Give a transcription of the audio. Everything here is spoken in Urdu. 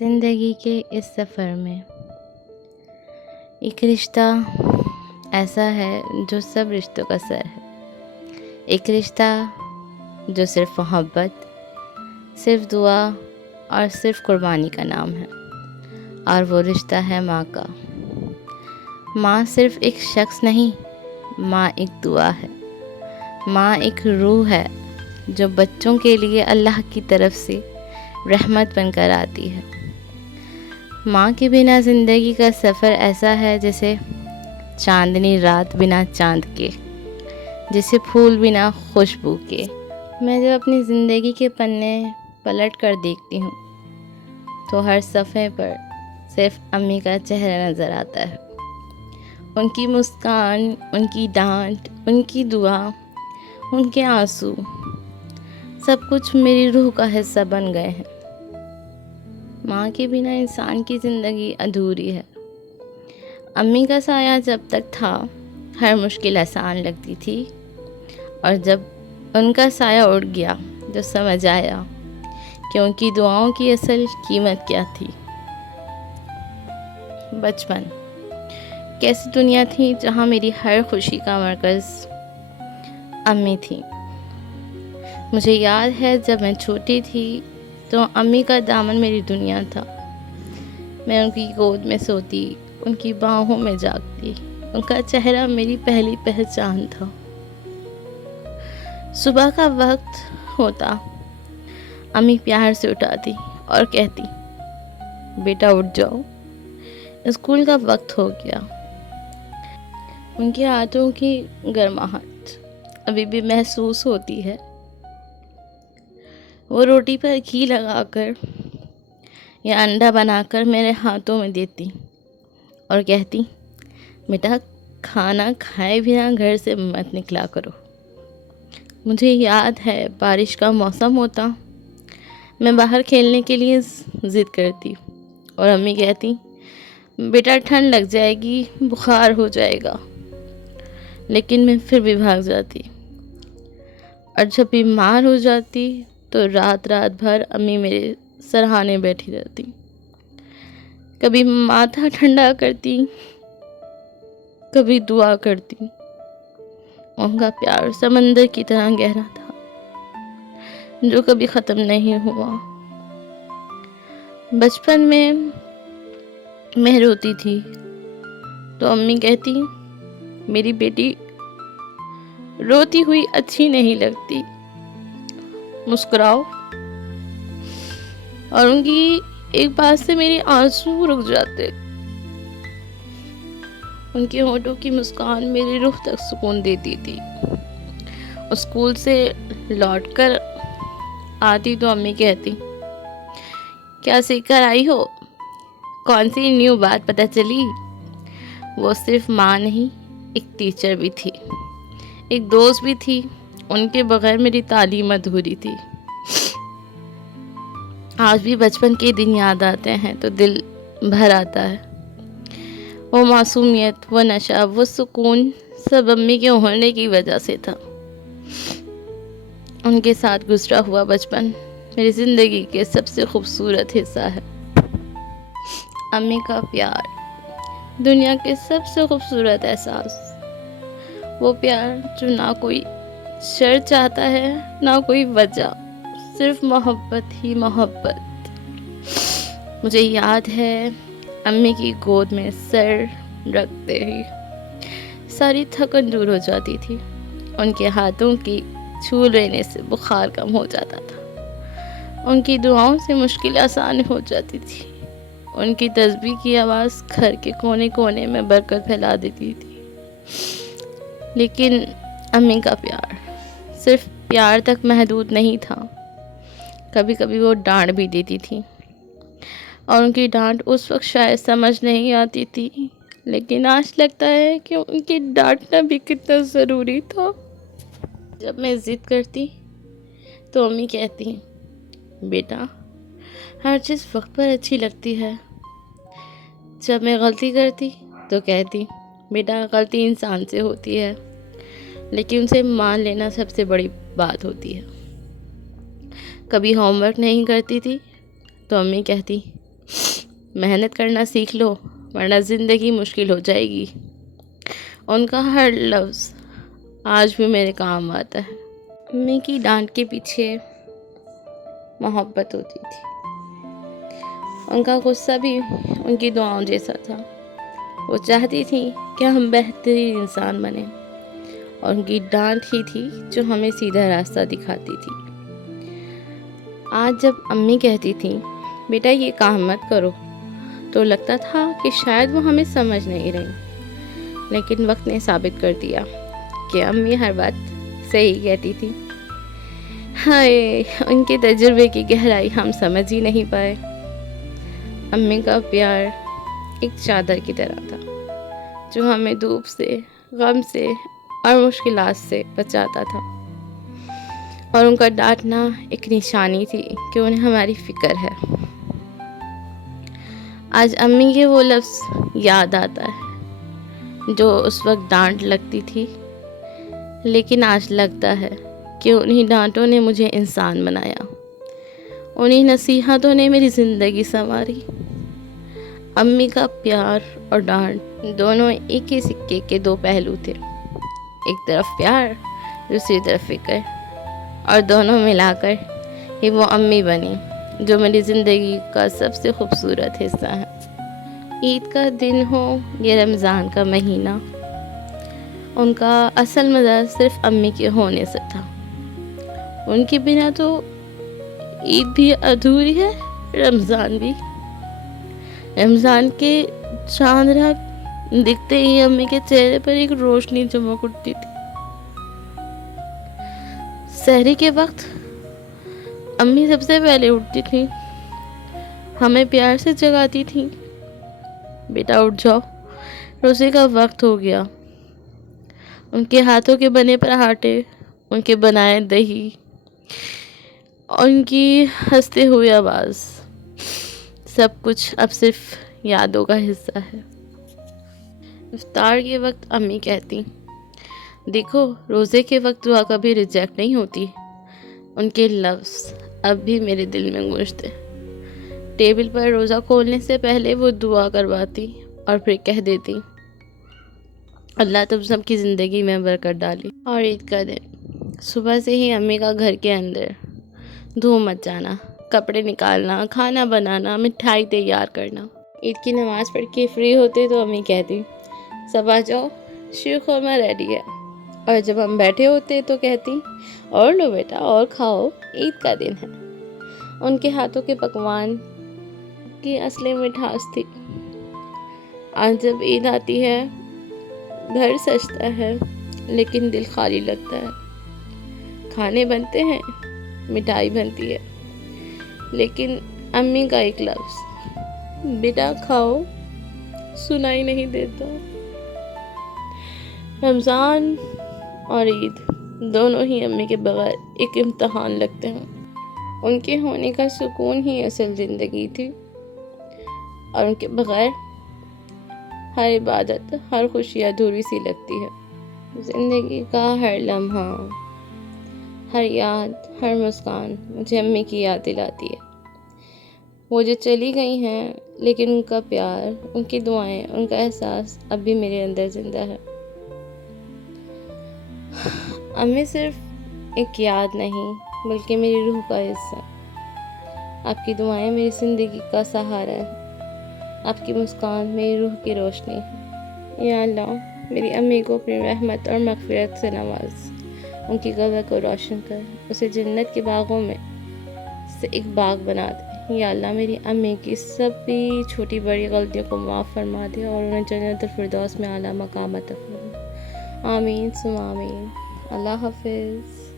زندگی کے اس سفر میں ایک رشتہ ایسا ہے جو سب رشتوں کا سر ہے. ایک رشتہ جو صرف محبت، صرف دعا اور صرف قربانی کا نام ہے، اور وہ رشتہ ہے ماں کا. ماں صرف ایک شخص نہیں، ماں ایک دعا ہے. ماں ایک روح ہے جو بچوں کے لیے اللہ کی طرف سے رحمت بن کر آتی ہے. ماں کے بنا زندگی کا سفر ایسا ہے جیسے چاندنی رات بنا چاند کے، جیسے پھول بنا خوشبو کے. میں جب اپنی زندگی کے پنے پلٹ کر دیکھتی ہوں تو ہر صفحے پر صرف امی کا چہرہ نظر آتا ہے. ان کی مسکان، ان کی ڈانٹ، ان کی دعا، ان کے آنسو، سب کچھ میری روح کا حصہ بن گئے ہیں. ماں کے بنا انسان کی زندگی ادھوری ہے. امی کا سایہ جب تک تھا ہر مشکل آسان لگتی تھی، اور جب ان کا سایہ اڑ گیا تو سمجھ آیا کہ ان کی دعاؤں کی اصل قیمت کیا تھی. بچپن کیسی دنیا تھی جہاں میری ہر خوشی کا مرکز امی تھی. مجھے یاد ہے جب میں چھوٹی تھی تو امی کا دامن میری دنیا تھا. میں ان کی گود میں سوتی، ان کی باہوں میں جاگتی. ان کا چہرہ میری پہلی پہچان تھا. صبح کا وقت ہوتا، امی پیار سے اٹھاتی اور کہتی، بیٹا اٹھ جاؤ، اسکول کا وقت ہو گیا. ان کے ہاتھوں کی گرماہٹ ابھی بھی محسوس ہوتی ہے. وہ روٹی پر گھی لگا کر یا انڈا بنا کر میرے ہاتھوں میں دیتی اور کہتی، بیٹا کھانا کھائے بنا گھر سے مت نکلا کرو. مجھے یاد ہے بارش کا موسم ہوتا، میں باہر کھیلنے کے لیے ضد کرتی اور امی کہتی، بیٹا ٹھنڈ لگ جائے گی، بخار ہو جائے گا. لیکن میں پھر بھی بھاگ جاتی، اور جب بیمار ہو جاتی تو رات بھر امی میرے سرہانے بیٹھی رہتی. کبھی ماتھا ٹھنڈا کرتی، کبھی دعا کرتی. ان کا پیار سمندر کی طرح گہرا تھا جو کبھی ختم نہیں ہوا. بچپن میں روتی تھی تو امی کہتی، میری بیٹی روتی ہوئی اچھی نہیں لگتی، مسکراؤ. اور ان کی ایک بات سے میرے آنسو رک جاتے. ان کے ہونٹوں کی مسکان میری روح تک سکون دیتی تھی. اسکول سے لوٹ کر آتی تو امی کہتی، کیا سیکھ کر آئی ہو؟ کون سی نیو بات پتہ چلی؟ وہ صرف ماں نہیں، ایک ٹیچر بھی تھی، ایک دوست بھی تھی. ان کے بغیر میری تعلیم ادھوری تھی. آج بھی بچپن کے دن یاد آتے ہیں تو دل بھر آتا ہے. وہ معصومیت، وہ نشہ، وہ سکون سب امی کے ہونے کی وجہ سے تھا. ان کے ساتھ گزرا ہوا بچپن میری زندگی کے سب سے خوبصورت حصہ ہے. امی کا پیار دنیا کے سب سے خوبصورت احساس. وہ پیار جو نہ کوئی شرط چاہتا ہے، نہ کوئی وجہ، صرف محبت ہی محبت. مجھے یاد ہے امی کی گود میں سر رکھتے ہی ساری تھکن دور ہو جاتی تھی. ان کے ہاتھوں کی چھو لینے سے بخار کم ہو جاتا تھا. ان کی دعاؤں سے مشکل آسان ہو جاتی تھی. ان کی تسبیح کی آواز گھر کے کونے کونے میں برکت پھیلا دیتی تھی. لیکن امی کا پیار صرف پیار تک محدود نہیں تھا. کبھی کبھی وہ ڈانٹ بھی دیتی تھی، اور ان کی ڈانٹ اس وقت شاید سمجھ نہیں آتی تھی، لیکن آج لگتا ہے کہ ان کی ڈانٹنا بھی کتنا ضروری تھا. جب میں ضد کرتی تو امی کہتی، بیٹا ہر چیز وقت پر اچھی لگتی ہے. جب میں غلطی کرتی تو کہتی، بیٹا غلطی انسان سے ہوتی ہے، لیکن اسے مان لینا سب سے بڑی بات ہوتی ہے. کبھی ہوم ورک نہیں کرتی تھی تو امی کہتی، محنت کرنا سیکھ لو ورنہ زندگی مشکل ہو جائے گی۔ ان کا ہر لفظ آج بھی میرے کام آتا ہے۔ امی کی ڈانٹ کے پیچھے محبت ہوتی تھی، ان کا غصہ بھی ان کی دعاؤں جیسا تھا۔ وہ چاہتی تھی کہ ہم بہترین انسان بنیں، اور ان کی ڈانٹ ہی تھی جو ہمیں سیدھا راستہ دکھاتی تھی۔ آج جب امی کہتی تھیں بیٹا یہ کام مت کرو، تو لگتا تھا کہ شاید وہ ہمیں سمجھ نہیں رہی، لیکن وقت نے ثابت کر دیا کہ امی ہر بات صحیح کہتی تھی۔ ہائے، ان کے تجربے کی گہرائی ہم سمجھ ہی نہیں پائے۔ امی کا پیار ایک چادر کی طرح تھا جو ہمیں دھوپ سے، غم سے اور مشکلات سے بچاتا تھا، اور ان کا ڈانٹنا ایک نشانی تھی کہ انہیں ہماری فکر ہے۔ آج امی کے وہ لفظ یاد آتا ہے جو اس وقت ڈانٹ لگتی تھی، لیکن آج لگتا ہے کہ انہی ڈانٹوں نے مجھے انسان بنایا، انہی نصیحتوں نے میری زندگی سنواری۔ امی کا پیار اور ڈانٹ دونوں ایک ہی سکے کے دو پہلو تھے، ایک طرف پیار، دوسری طرف فکر، اور دونوں ملا کر ہی وہ امی بنی جو میری زندگی کا سب سے خوبصورت حصہ ہے۔ عید کا دن ہو یا رمضان کا مہینہ، ان کا اصل مزہ صرف امی کے ہونے سے تھا۔ ان کے بنا تو عید بھی ادھوری ہے، رمضان بھی۔ رمضان کے چاند رات دکھتے ہی امی کے چہرے پر ایک روشنی چمک اٹھتی تھی۔ سحری کے وقت امی سب سے پہلے اٹھتی تھی، ہمیں پیار سے جگاتی تھی، بیٹا اٹھ جاؤ، روزے کا وقت ہو گیا۔ ان کے ہاتھوں کے بنے پراٹھے، ان کے بنائے دہی، ان کی ہنستے ہوئے آواز، سب کچھ اب صرف یادوں کا حصہ ہے۔ افطار کے وقت امی کہتی دیکھو روزے کے وقت دعا کبھی ریجیکٹ نہیں ہوتی۔ ان کے لفظ اب بھی میرے دل میں گونجتے۔ ٹیبل پر روزہ کھولنے سے پہلے وہ دعا کرواتی اور پھر کہہ دیتی اللہ تم سب کی زندگی میں برکت ڈالی۔ اور عید کا دن صبح سے ہی امی کا گھر کے اندر دھوم مچانا، کپڑے نکالنا، کھانا بنانا، مٹھائی تیار کرنا۔ عید کی نماز پڑھ کے فری ہوتے تو امی کہتی سب آ جاؤ، شیر خورمہ ریڈی ہے۔ اور جب ہم بیٹھے ہوتے تو کہتی اور لو بیٹا اور کھاؤ، عید کا دن ہے۔ ان کے ہاتھوں کے پکوان کی اصلی مٹھاس تھی۔ آج جب عید آتی ہے گھر سجتا ہے لیکن دل خالی لگتا ہے۔ کھانے بنتے ہیں، مٹھائی بنتی ہے، لیکن امی کا ایک لفظ بیٹا کھاؤ سنائی نہیں دیتا۔ رمضان اور عید دونوں ہی امی کے بغیر ایک امتحان لگتے ہیں۔ ان کے ہونے کا سکون ہی اصل زندگی تھی، اور ان کے بغیر ہر عبادت، ہر خوشی ادھوری سی لگتی ہے۔ زندگی کا ہر لمحہ، ہر یاد، ہر مسکان مجھے امی کی یاد دلاتی ہے۔ وہ جو چلی گئی ہیں لیکن ان کا پیار، ان کی دعائیں، ان کا احساس اب بھی میرے اندر زندہ ہے۔ امی صرف ایک یاد نہیں بلکہ میری روح کا حصہ۔ آپ کی دعائیں میری زندگی کا سہارا ہے، آپ کی مسکان میری روح کی روشنی ہے۔ یا اللہ میری امی کو اپنی رحمت اور مغفرت سے نواز، ان کی قبر کو روشن کر، اسے جنت کے باغوں میں سے ایک باغ بنا دے۔ یا اللہ میری امی کی سب بھی چھوٹی بڑی غلطیوں کو معاف فرما دے اور انہیں جنت الفردوس میں اعلیٰ مقام عطا فرما۔ آمین ثم آمین۔ اللہ حافظ۔